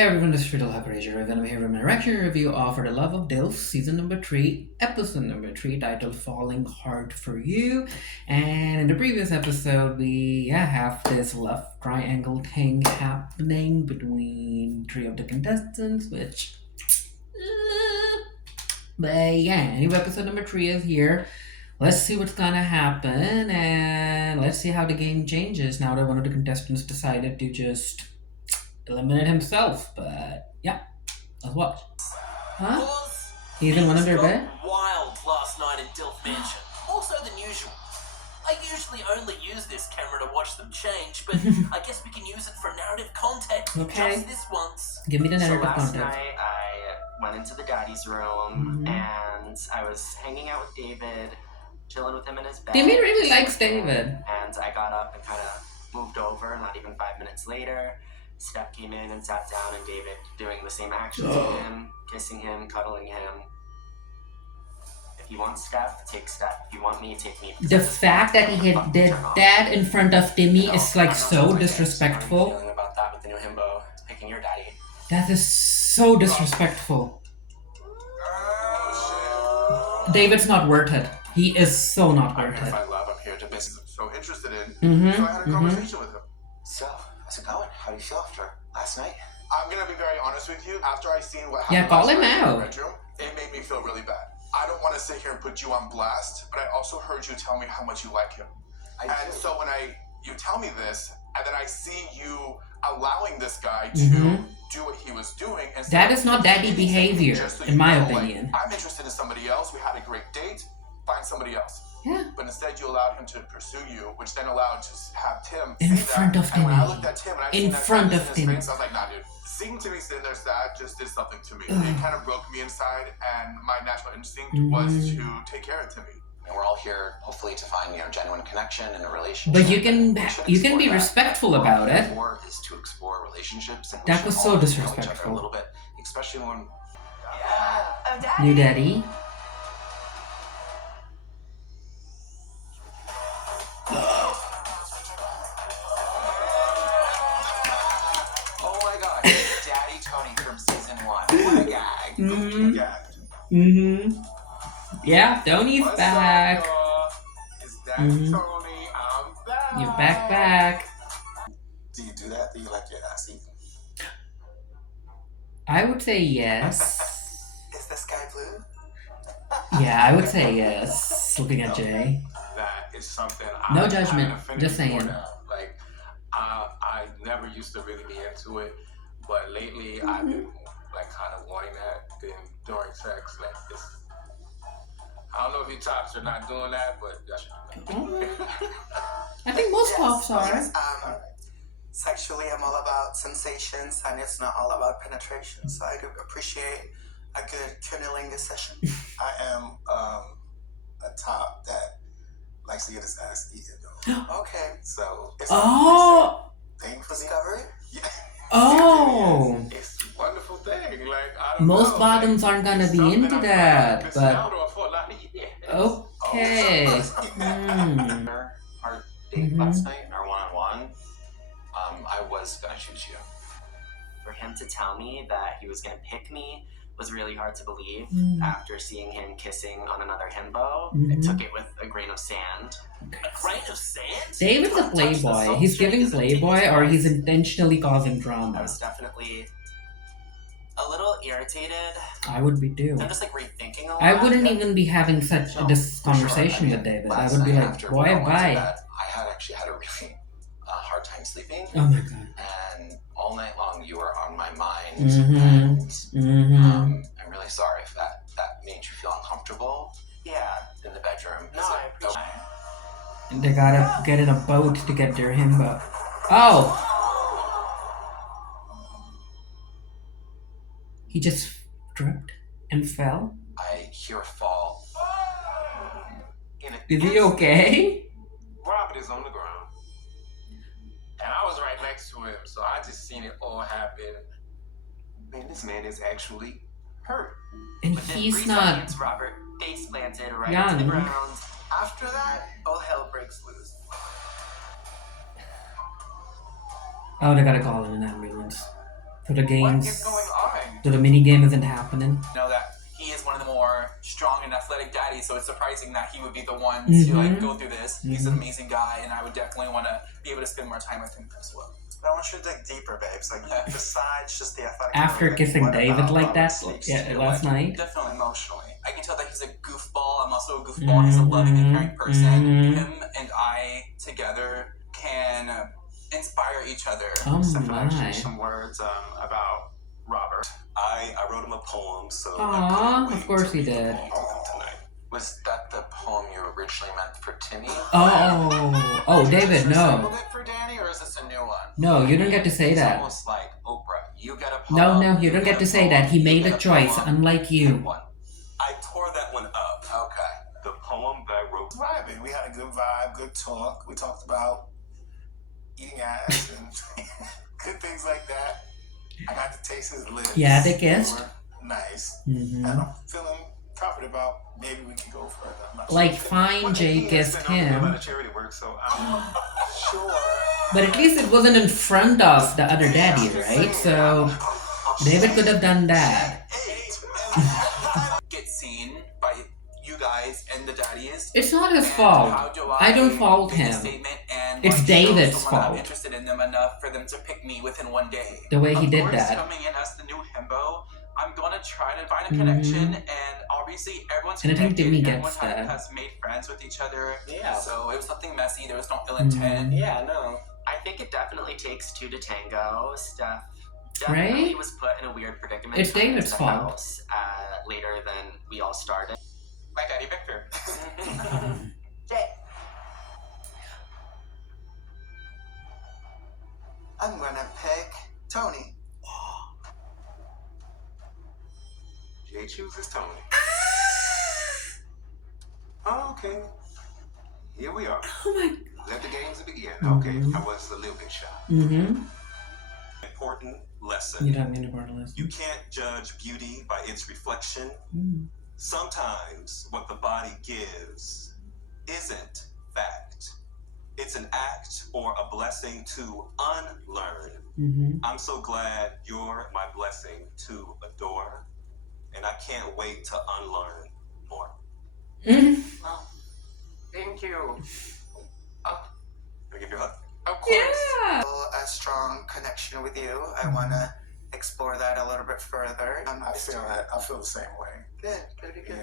Hey everyone, this is Riddle Hackerager, and I'm here with my reaction review of For the Love of DILFs, Season number 3, Episode number 3, titled Falling Hard for You. And in the previous episode, we have this love triangle thing happening between 3 of the contestants, which... But yeah, anyway, episode number 3 is here. Let's see what's gonna happen, and let's see how the game changes now that one of the contestants decided to just eliminate himself. But yeah, let's watch. Huh? He's in one of their bed? Wild last night in DILF Mansion. More so than usual. I usually only use this camera to watch them change, but I guess we can use it for narrative context. Okay. Just this once. Give me the narrative last context. night I went into the daddy's room and I was hanging out with David, chilling with him in his bed. Timmy really likes David. And I got up and kind of moved over, not even 5 minutes later. Steph came in and sat down, and David doing the same actions to him, kissing him, cuddling him. If you want Steph, take Steph. If you want me, take me. The fact that he did that in front of Timmy is like so disrespectful. Feeling about that with the new himbo picking your daddy. That is so disrespectful. David's not worth it. He is so not worth it. I love, I'm here to miss him. So interested in. So I had a conversation with him. So, how's it going? How do you feel after last night? I'm gonna be very honest with you. After I seen what Yeah, happened call last him night in out. the bedroom, it made me feel really bad. I don't want to sit here and put you on blast, but I also heard you tell me how much you like him. And so when you tell me this, and then I see you allowing this guy to do what he was doing, and That is not daddy behavior, in my opinion. I'm interested in somebody else. We had a great date. Find somebody else. Yeah. But instead, you allowed him to pursue you, which then allowed to have Tim In say front that. of And when I Timmy. looked at Tim and I In seen that front sadness of in his Timmy. face, I was like, nah, dude. Seeing Timmy sitting there sad just did something to me. It kind of broke me inside, and my natural instinct was to take care of Timmy. And we're all here, hopefully, to find genuine connection in a relationship. But you can explore be that. respectful about it. More is to explore relationships. And we That should was all so know each other disrespectful. a little bit, especially when. New daddy. Oh my God, Daddy Tony from season 1. What a guy. Yeah, Tony's back. It's Daddy Tony. I'm back. You're back. Do you do that? Do you like your ass eaten? I would say yes. Is this guy blue? Yeah, I would say yes. Looking at Jay. That is something. No I judgment, have an affinity just saying. for now. Like, I never used to really be into it, but lately I've been like kind of wanting that. Then during sex, like this. I don't know if you tops are not doing that, but that should be I think most pops are. Yes, sexually, I'm all about sensations, and it's not all about penetration. So I do appreciate a good cunnilingus session. I am a top that likes to get his ass eaten though. Okay. So it's Oh! a thing for me. Discovery? Yeah. Oh! It's a wonderful thing. Like I don't Most know, bottoms like, aren't gonna it's be something into I've that, missing but out on for a lot of years. okay. Our date last night, our one-on-one, I was gonna choose you. For him to tell me that he was gonna pick me was really hard to believe. After seeing him kissing on another himbo, I took it with a grain of sand. A grain of sand? David's a playboy. He's giving playboy, or he's intentionally causing I drama. was definitely a little irritated. I would be too. I'm just like rethinking a lot. I wouldn't even be having such this For sure. conversation I mean, with David. I last would be night like, after boy, we all went to bye. bed, I had actually had a really hard time sleeping, Oh my god. and all night long you were on my mind. Mm-hmm. And I'm really sorry if that made you feel uncomfortable. Yeah. In the bedroom. No, I appreciate it. They gotta get in a boat to get their himbo. Oh! He just tripped and fell? I hear a fall. In an Is he instant, okay? Robert is on the ground, and I was right next to him, so I just seen it all happen. Man, this man is actually hurt. And Within he's 3 not seconds, Robert face planted right young. to the ground. After that, all hell breaks loose. Oh, they gotta call in an ambulance. So the What games, is going on? so the mini game isn't happening. Know that he is one of the more strong and athletic daddies, so it's surprising that he would be the one to like go through this. He's an amazing guy, and I would definitely want to be able to spend more time with him as well. But I want you to dig deeper, babes. Like, besides just the athletic After ability, kissing what David about like Robert that speaks to you? last night. Definitely emotionally. I can tell that he's a goofball. I'm also a goofball, and he's a loving and caring person. Him and I together can inspire each other. Oh Steph and I my. exchanged some words about Robert. I wrote him a poem, so Aw, I couldn't of wait course to he read the did. poem to him tonight. Was that the poem you originally meant for Timmy? Oh, David, Did you no. recycle it for Danny, or is this a new one? No, you don't get to say It's that. almost like Oprah. You get a poem. No, you don't get to say that. He made a choice, unlike you. One. I tore that one up. Okay. The poem that I wrote. Vibing. We had a good vibe, good talk. We talked about eating ass and good things like that. I got to taste his lips. Yeah, they kissed. They were nice. Mm-hmm. And I'm feeling confident about maybe we can go further. I'm not Like, sure. fine, Jay kissed A lot him. of charity work, so I'm Sure. But at least it wasn't in front of the other daddy, right? So, David could have done that. Get seen by you guys and the daddies. It's not his And fault. how do I don't fault make a him. statement and It's like, David's show someone fault. I'm interested in them enough for them to pick me within one day. The way he did Of course, that. coming in as the new himbo, I'm gonna try to find a connection, and obviously everyone's And I think connected. Demi Everyone gets that. has made friends with each other. Yeah. So it was nothing messy. There was no ill intent. Yeah, no. I think it definitely takes two to tango. Steph definitely Right? was put in a weird predicament. It's coming David's into the fault. house, later than we all started. My daddy Victor. Jay. I'm gonna pick Tony. Jay chooses Tony. Oh, okay. Here we are. Oh my. Let the games begin. Mhm. Okay, I was a little bit shy. Mm-hmm. Important lesson. You don't need to borrow this. You can't judge beauty by its reflection. Mm. Sometimes what the body gives isn't fact. It's an act or a blessing to unlearn. Mm-hmm. I'm so glad you're my blessing to adore, and I can't wait to unlearn more. Mm-hmm. Well, thank you. Can I give you a hug? Of course. Yeah. A strong connection with you. I wanna explore that a little bit further. I feel that. I feel the same way. Good, good. Yeah.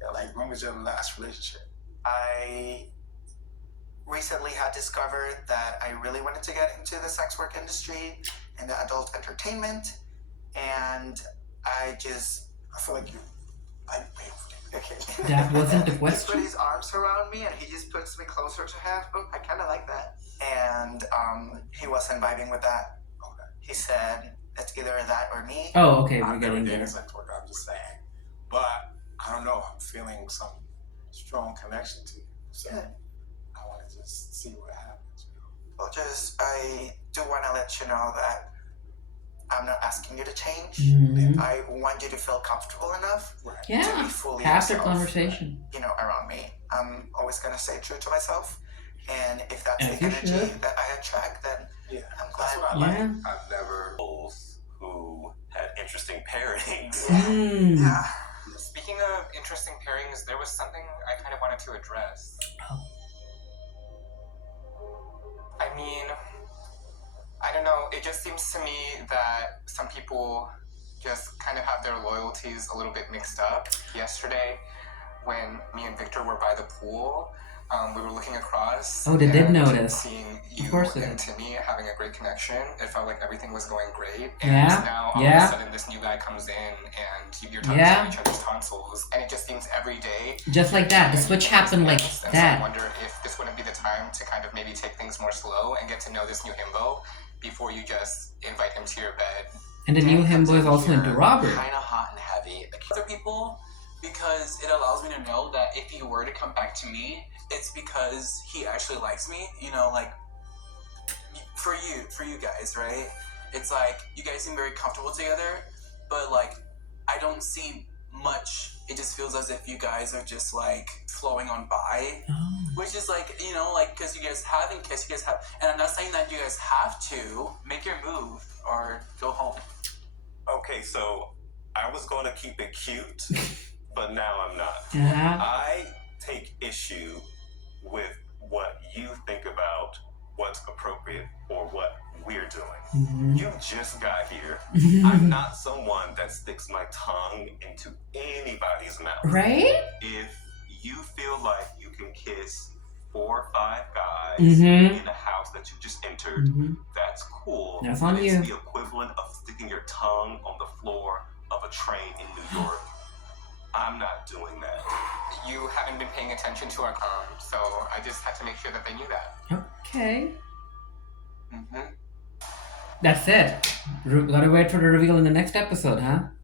Yeah. Like, when was your last relationship? I recently had discovered that I really wanted to get into the sex work industry and the adult entertainment, and I feel like you like me. Okay. That wasn't the He put question. his arms around me and he just puts me closer to him. Oh, I kind of like that. And he wasn't vibing with that. Okay. He said, it's either that or me. Oh, okay, we're I've never getting dated there. sex worker, I'm just saying. But I don't know. I'm feeling some strong connection to you. So Good. I want to just see what happens. You know? Well, I do want to let you know that I'm not asking you to change. Mm-hmm. I want you to feel comfortable enough Right. to Yeah. be fully Have the yourself, conversation. around me. I'm always going to stay true to myself. And if that's As the you energy should. that I attract, then Yeah. I'm That's glad. what I like. Yeah. I've never who had interesting pairings. Mm. Yeah. Speaking of interesting pairings, there was something I kind of wanted to address. Oh. I mean, I don't know, it just seems to me that some people just kind of have their loyalties a little bit mixed up. Yesterday, when me and Victor were by the pool, we were looking across. Oh, they did and notice. Seeing you Of course they and did. Timmy having a great connection. It felt like everything was going great. Yeah, And now all yeah. of a sudden this new guy comes in and you're talking Yeah. about each other's tonsils. And it just seems every day. Just like that. The switch happened like And so I that. wonder if this wouldn't be the time to kind of maybe take things more slow and get to know this new himbo before you just invite him to your bed. And the new himbo is also into Robert. Kind of hot and heavy. Other people, because it allows me to know that if he were to come back to me, it's because he actually likes me. Like for you guys, right? It's like you guys seem very comfortable together, but like I don't see much. It just feels as if you guys are just like flowing on by. Oh. Which is like, because you guys haven't kissed, and I'm not saying that you guys have to make your move or go home. Okay, so I was going to keep it cute, but now I'm not. I take issue with what you think about what's appropriate or what we're doing. You just got here. I'm not someone that sticks my tongue into anybody's mouth. Right? If you feel like you can kiss 4 or 5 guys in a house that you just entered, that's cool. That's on but you. It's the equivalent of sticking your tongue on the floor of a train in New York. I'm not doing that. You haven't been paying attention to our so I just had to make sure that they knew that. Okay. That's it. Gotta wait for the reveal in the next episode, huh?